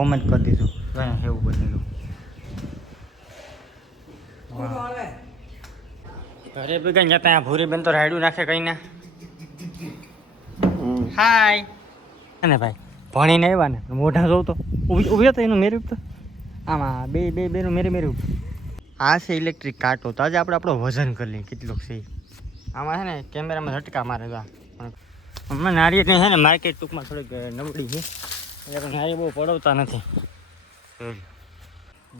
Comment કરી દીધું. કઈ એવું બનેલું ઘરે બી કઈ જતા ભૂરી બેન તો રાડ્યું નાખે કઈ ના. હાય અને ભાઈ ભણીને આવ્યા ને મોઢા જોઉં તો. ઊભી તો હતો એનું મેર્યું તો આમાં બે બે બેનું મેરી મેર્યું આ છે ઇલેક્ટ્રિક કાંટો તો આજે આપણે આપણો વજન કરી લઈએ કેટલુંક છે. આમાં છે ને કેમેરામાં ઝટકા મારે. પણ હમણાં નારિયેળની છે ને માર્કેટ ટૂંકમાં થોડીક નબળી છે. નારિયેળ બહુ પડવતા નથી.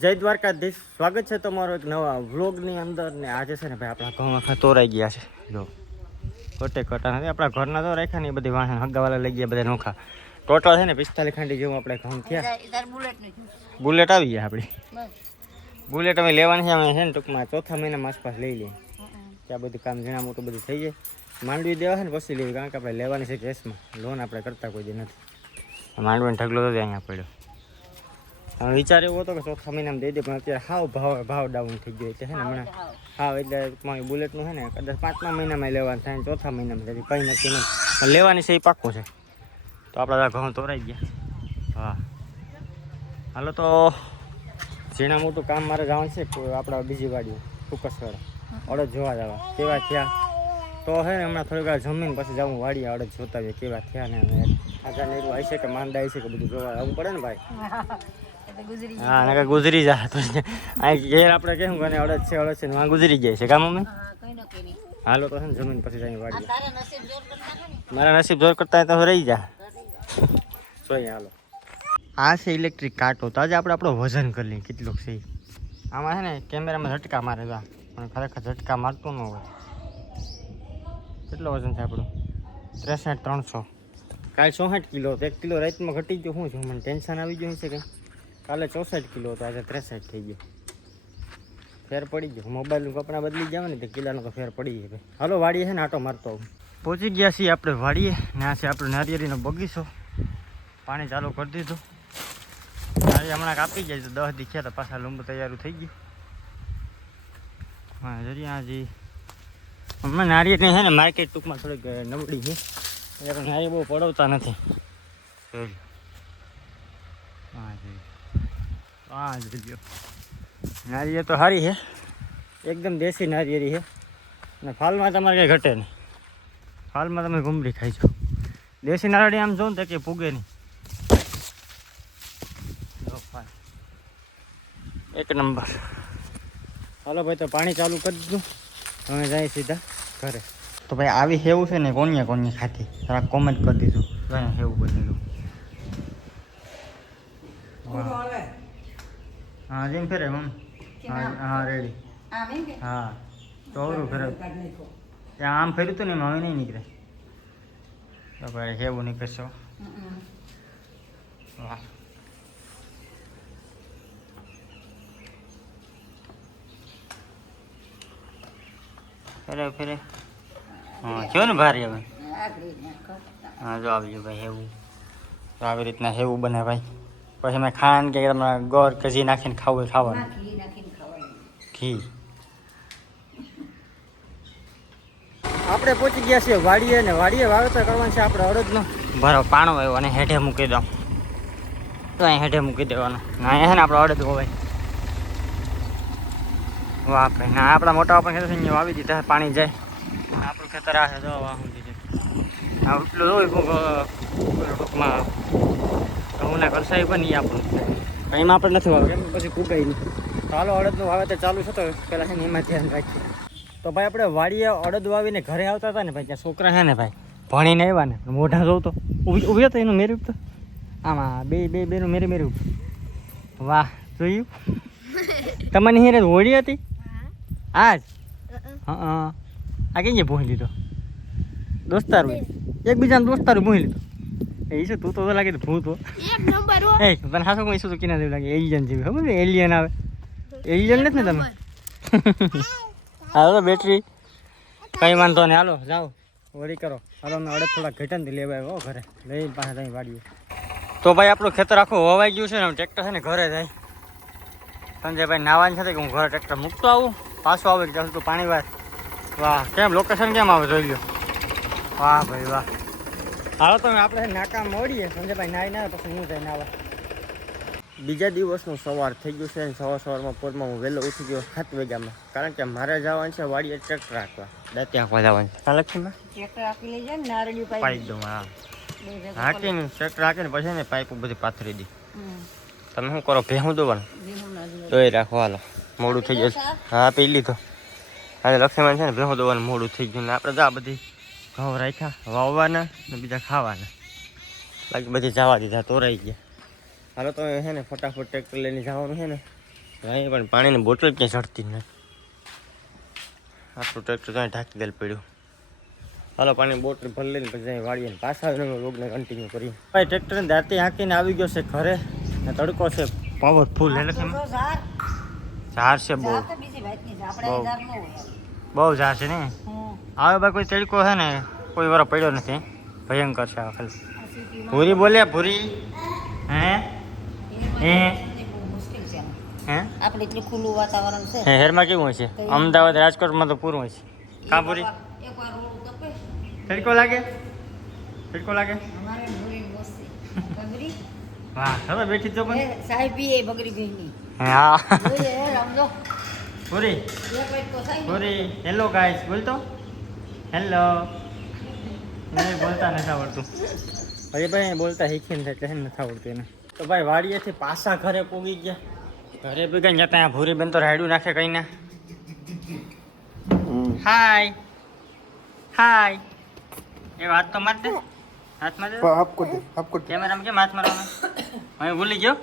જય દ્વારકાધીશ. સ્વાગત છે તમારો એક નવા વ્લોગની અંદર ને આજે છે ને ભાઈ આપણા ઘઉં આખા તોરાઈ ગયા છે. જો કોટે કટા નથી. આપણા ઘરના તો રાખ્યા ને એ બધી વાહન હગાવાલા લઈ ગયા બધા નોખા. ટોટલ છે ને પિસ્તાલીસ ખાંડી જેવું આપણે ઘઉં થયા. બુલેટ બુલેટ આવી ગયા આપણી. બુલેટ અમે લેવાની છે અમે છે ને ટૂંકમાં ચોથા મહિનામાં આસપાસ લઈ લઈએ. ત્યાં બધું કામ જણા મોટું બધું થઈ જાય. માંડવી દેવા છે ને પછી લેવી કારણ કે આપણે લેવાની છે કેસમાં લોન આપણે કરતા કોઈ દે નથી. માંડવીનો ઢગલો તો અહીંયા પડ્યો. હવે વિચાર એવો હતો કે ચોથા મહિનામાં દઈ દે, પણ અત્યારે હાવ ભાવ ભાવ ડાઉન થઈ ગયો એટલે છે ને હમણાં હાવ એટલે મારી બુલેટનું છે ને કદાચ પાંચમા મહિનામાં લેવાનું થાય ચોથા મહિનામાં થાય, કંઈ નથી નહીં. લેવાની છે એ પાક્કું છે. તો આપણા ઘઉં તોરાઈ ગયા. હા. હાલો તો ઝીણા મોટું કામ મારે જવાનું છે આપણા બીજી વાડીઓ ફોકસવાળા. અડદ જોવા જવા. કેવા થયા? તો હે ને હમણાં થોડીક વાર જમીન પછી જાઉં વાડી અડદ જોતા હોય કેવા થયા ને અમે. આગળ ને એવું હશે કે માંદા હશે કે બધું જોવા આવવું પડે ને ભાઈ. હા નકર ગુજરી જા તો. આ ઘેર આપણે કેમ કે અડદ છે અડદ છે વાં ગુજરી જાય છે. કામ નહીં હાલો તો છે ને જમીન પછી જાય વાડી મારા નસીબ જોર કરતા તો રહી જા. જોઈએ હાલો. આ છે ઇલેક્ટ્રિક કાંટો તો આજે આપણે આપણો વજન કરી લઈએ કેટલુંક છે આમાં છે ને કેમેરામાં ઝટકા મારે પણ ખરેખર ઝટકા મારતું ન હોય. કેટલો વજન છે આપણું? ત્રેસઠ ત્રણસો. કાલે ચોસઠ કિલો હતો. એક કિલો રાતમાં ઘટી ગયો. શું છે મને ટેન્શન આવી ગયું છે કે કાલે ચોસઠ કિલો હતો. આજે ત્રેસઠ થઈ ગયો. ફેર પડી ગયો. મોબાઈલનું કપડાં બદલી જાવ ને, તો કિલ્લાનો તો ફેર પડી જાય. હાલો, વાડીએ છે ને, આટો મારતો પહોંચી ગયા છીએ આપણે વાડીએ. ને આ છે આપણો નારિયેળીનો બગીચો. પાણી ચાલુ કરી દીધું. નારિયેળ હમણાં કાપી જાય તો દસ દીખ્યા તો પાછા લીંબુ તૈયાર થઈ ગયું. હા જરી આ જી હમણાં નારિયેળની છે ને માર્કેટ ટૂંકમાં થોડીક નબળી છે. એટલે નારિયેળ બહુ પડવતા નથી. નારિયેળ તો સારી છે. એકદમ દેશી નારિયેળી છે. અને ફાલમાં તમારે કંઈ ઘટે નહીં. ફાલમાં તમે ઘૂમરી ખાઈ છો દેશી નારળી આમ જો ને તો કે પૂગે નહીં. એક નંબર. હાલો ભાઈ તો પાણી ચાલુ કરી દીધું. હવે જાય સીધા ઘરે. તો ભાઈ આવી હેવું છે ને કોણિયા કોણિયા ખાતી? જરા કોમેન્ટ કરી દીધું કઈ હેવું બનેલું. હા. જેમ ફેરે મમ હા હા રેડી આમ એમ કે? હા. તો અવરું ફેરે ત્યાં આમ ફેર્યું હતું ને એમ હવે નહીં નીકળે. તો ભાઈ હેવું નીકળશો. વાહ. ફેરે ફેરે. હા જો ને ભારે હવે? હા જો આવજો ભાઈ હેવું. તો આવી રીતના હેવું બને ભાઈ. પછી અમે ખાવાનું કે તમે ગોળ કજી નાખીને ખાવું હોય ખાવાનું. ઘી આપણે પહોંચી ગયા છીએ વાડીએ ને વાડીએ વાવેતર કરવાનું છે આપણે અડદનો. બરાબર પાણો આવ્યો અને હેઠે મૂકી દો. તો અહીં હેઠે મૂકી દેવાનું. ના અહીંયા છે ને આપણે અડદ હોવાય વાહ ભાઈ ના આપણા મોટા પણ ખેતર અહીંયા વાવી દીધા પાણી જાય. આપણું ખેતર આ છે જો વાહ છે. આ એટલું જોયું ટૂંકમાં ઘઉંના કસાઈ પણ નહીં આપણું કંઈ એમાં આપણે નથી વાવ્યું એમ કે પછી કૂકાય નહીં. તો હાલો અડદનું વાવેતર ચાલુ છે તો પહેલાં છે ને એમાં ધ્યાન રાખીએ. તો ભાઈ આપણે વાડીએ અડદ વાવીને ઘરે આવતા હતા ને ભાઈ ત્યાં છોકરા છે ને ભાઈ ભણીને આવ્યા ને મોઢા જોઉં તો ઊભી ઊભી હતો એનું મેર્યું તો આમાં બે બે બેનું મેરી મેર્યું વાહ જોયું? તમને હિરે હોળી હતી? આજ? હા આ કઈ પહોંચી લીધો? દોસ્તારું એકબીજાને દોસ્તાર પહોંચી લીધો. એ છે તું તો લાગે તો ભૂત હો. એક નંબર હો. એ તને હાસો કોઈ શું તો કિના જેવું લાગે એલિયન જેવું. ખબર ને એલિયન આવે. એલિયન નથી ને તમે હાલો બેટરી. કઈ વાંધો નહીં હાલો જાઓ. વળી કરો. હાલો અમે અડે થોડા ઘટનથી લેવા આવ્યો હો ઘરે. લઈ પાસે ત્યાં વાડીએ. તો ભાઈ આપણું ખેતર આખું હોવાઈ ગયું છે ને ટ્રેક્ટર છે ને ઘરે જાય. સંજયભાઈ નાવાની સાથે કે હું ઘરે ટ્રેક્ટર મૂકતો આવું. પાછો આવે ત્યાં તું પાણી વાર વાહ કેમ? લોકેશન કેમ આવે જોઈ લો વાહ ભાઈ વાહ. હાલો તો આપણે નાકા મોડીએ. સંજયભાઈ નાઈ ના પછી હું જઈને આવે. બીજા દિવસનું સવાર થઈ ગયું છે અને સવાર સવારમાં પોરમાં હું વહેલો ઉઠી ગયો સાત વાગ્યામાં. કારણ કે મારે જવાનું છે વાડીએ ટ્રેક્ટર રાખવા. દાંતી આંકવા જવાનું છે. લક્ષ્મીમાં ટ્રેક્ટર આપી લઈ જાય નારળી પાઈ પાઈ દઉં હા. હાકીને ટ્રેક્ટર રાખીને પછી ને પાઇપ બધી પાથરી દી. તમે શું કરો? ભેહું દોવાનું? જોઈ રાખો હાલો. મોડું થઈ જશે હા પી લીધો. આજે લક્ષ્મણ છે ને ભેહું દોવાનું મોડું થઈ ગયું ને આપણે તો આ બધી ઘઉં રાખ્યા વાવવાના ને બીજા ખાવાના. બાકી બધી જવા દીધા તોરાઈ ગયા. હાલો તો છે ને ફટાફટ ટ્રેક્ટર લઈને જવાનું છે ને. અહીં પણ પાણીની બોટલ ક્યાંય ચડતી નથી. આપણું ટ્રેક્ટર ત્યાં ઢાંકી દેલ પડ્યું. હાલો પાણી બોટલ ભરી લઈને પછી વાળીએ ને પાછા આવીને રોગને કન્ટિન્યુ કરીએ. ભાઈ ટ્રેક્ટરને દાંતી હાંકીને આવી ગયો છે ઘરે. ને તડકો છે પાવરફુલ એટલે તો ઝાડ છે. બહુ. બહુ. ઝાર હોય. બહુ ઝાડ છે ને હવે ભાઈ કોઈ તડકો છે ને કોઈ વાર પડ્યો નથી. ભયંકર છે આ ખાલી. ભૂરી બોલે ભૂરી. હે? હે? મુશ્કેલ છે હે? આપણે એટલું ખુલ્લું વાતાવરણ છે. હે હેરમાં કેવું હોય છે? અમદાવાદ રાજકોટમાં તો પૂરું હોય છે. કાં પૂરી એકવાર રોડ તપે તડકો લાગે? તડકો લાગે? વાહ હવે બેઠી તો પણ સાહેબ એ બગડી જોઈએ હે રમજો ભૂરી એક વાઈટ તો થાય ને. ભૂરી હેલો ગાઈસ બોલતો હેલો નહીં બોલતા નથી આવડતું અરે ભાઈ બોલતા શીખીને એટલે હે ને નથી આવડતું એને તો ભાઈ વાડીએથી પાછા ઘરે પૂગી ગયા ઘરે ભેગા જતા ત્યાં ભૂરી બેન તો રાયડું નાખે કઈ ના હાય હાય એ વાત તો માર દે હાથ માર દે આપકો દે આપકો દે કેમેરામાં કેમ હાથ મારવાનો હવે ભૂલી ગયો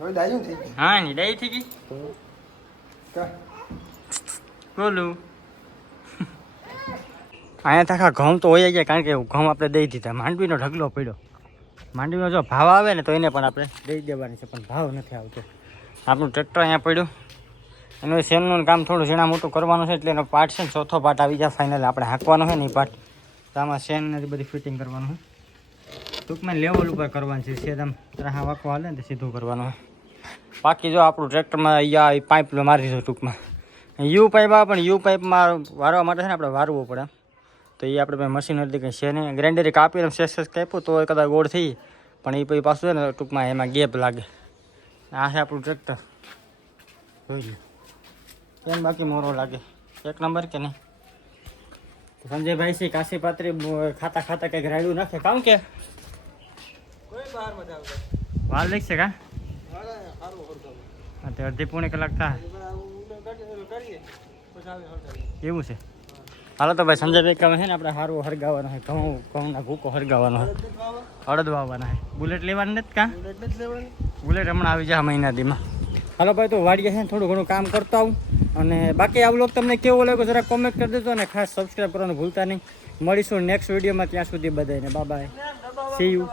હવે ડાયું થઈ ગયું. હા ની દઈ થઈ ગઈ? બોલું. અહીંયા તાખા ઘઉં તો હોય ગયા કારણ કે ઘઉં આપણે દઈ દીધા. માંડવીનો ઢગલો પડ્યો. માંડવીનો જો ભાવ આવે ને તો એને પણ આપણે દઈ દેવાની છે પણ ભાવ નથી આવતો. આપણું ટ્રેક્ટર અહીંયા પડ્યું. એનું શેનનું કામ થોડું ઝીણા મોટું કરવાનું છે એટલે એનો પાર્ટ છે ને ચોથો પાર્ટ આવી જાય ફાઇનલ આપણે હાંકવાનો છે ને એ પાર્ટ તો આમાં શેન ને બધી ફિટિંગ કરવાનું છે. ટૂંકમાં લેવલ ઉપર કરવાનું છે સેદમ ત્રાહા વાંકો હાલે ને સીધું કરવાનું હોય બાકી જો આપણું ટ્રેક્ટરમાં અહીંયા પાઇપ મારી દીધો ટૂંકમાં. યુ પાઇપ આવે પણ યુ પાઇપમાં વારવા માટે છે ને આપણે વારવું પડે. તો એ આપણે મશીન હતી કંઈ છે નહીં. ગ્રેન્ડરી કાપીને શેષ કાપ્યું તો કદાચ ગોળ થઈ. પણ એ પછી પાછું છે ને ટૂંકમાં એમાં ગેપ લાગે. આ છે આપણું ટ્રેક્ટર. જોઈ લો કેમ બાકી મોરો લાગે. એક નંબર કે નહીં? સંજયભાઈ છે કાશી પાત્રી ખાતા ખાતા કંઈક રાડ્યું નાખે. કામ કે? વાર છે કા? હા તે અડધી પોણી કલાક થાય. એવું છે? હાલો તો ભાઈ સંજયભાઈ કામ છે ને આપણે સારું હરગાવાનો હોય ઘઉં ઘઉંના ભૂકો હરગાવાનો હોય. અડદ વાવવાના હોય. બુલેટ લેવાની નથી કાં? બુલેટ હમણાં આવી જાય મહિના દીમાં. હાલો ભાઈ તો વાડીએ છે થોડું ઘણું કામ કરતો આવું. અને બાકી આ બ્લોગ તમને કેવો લાગ્યો જરા કોમેન્ટ કરી દેજો અને ખાસ સબસ્ક્રાઈબ કરવાનું ભૂલતા નહીં. મળીશું નેક્સ્ટ વિડીયોમાં ત્યાં સુધી બધાને બાય સી યુ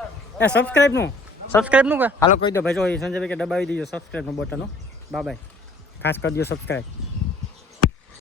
એ સબસ્ક્રાઈબનું સબસ્ક્રાઈબનું કે હાલો કહી દો ભાઈ જો સંજયભાઈ કે દબાવી દીજો સબસ્ક્રાઈબનું બટન બાય ખાસ કરી દો સબસ્ક્રાઈબ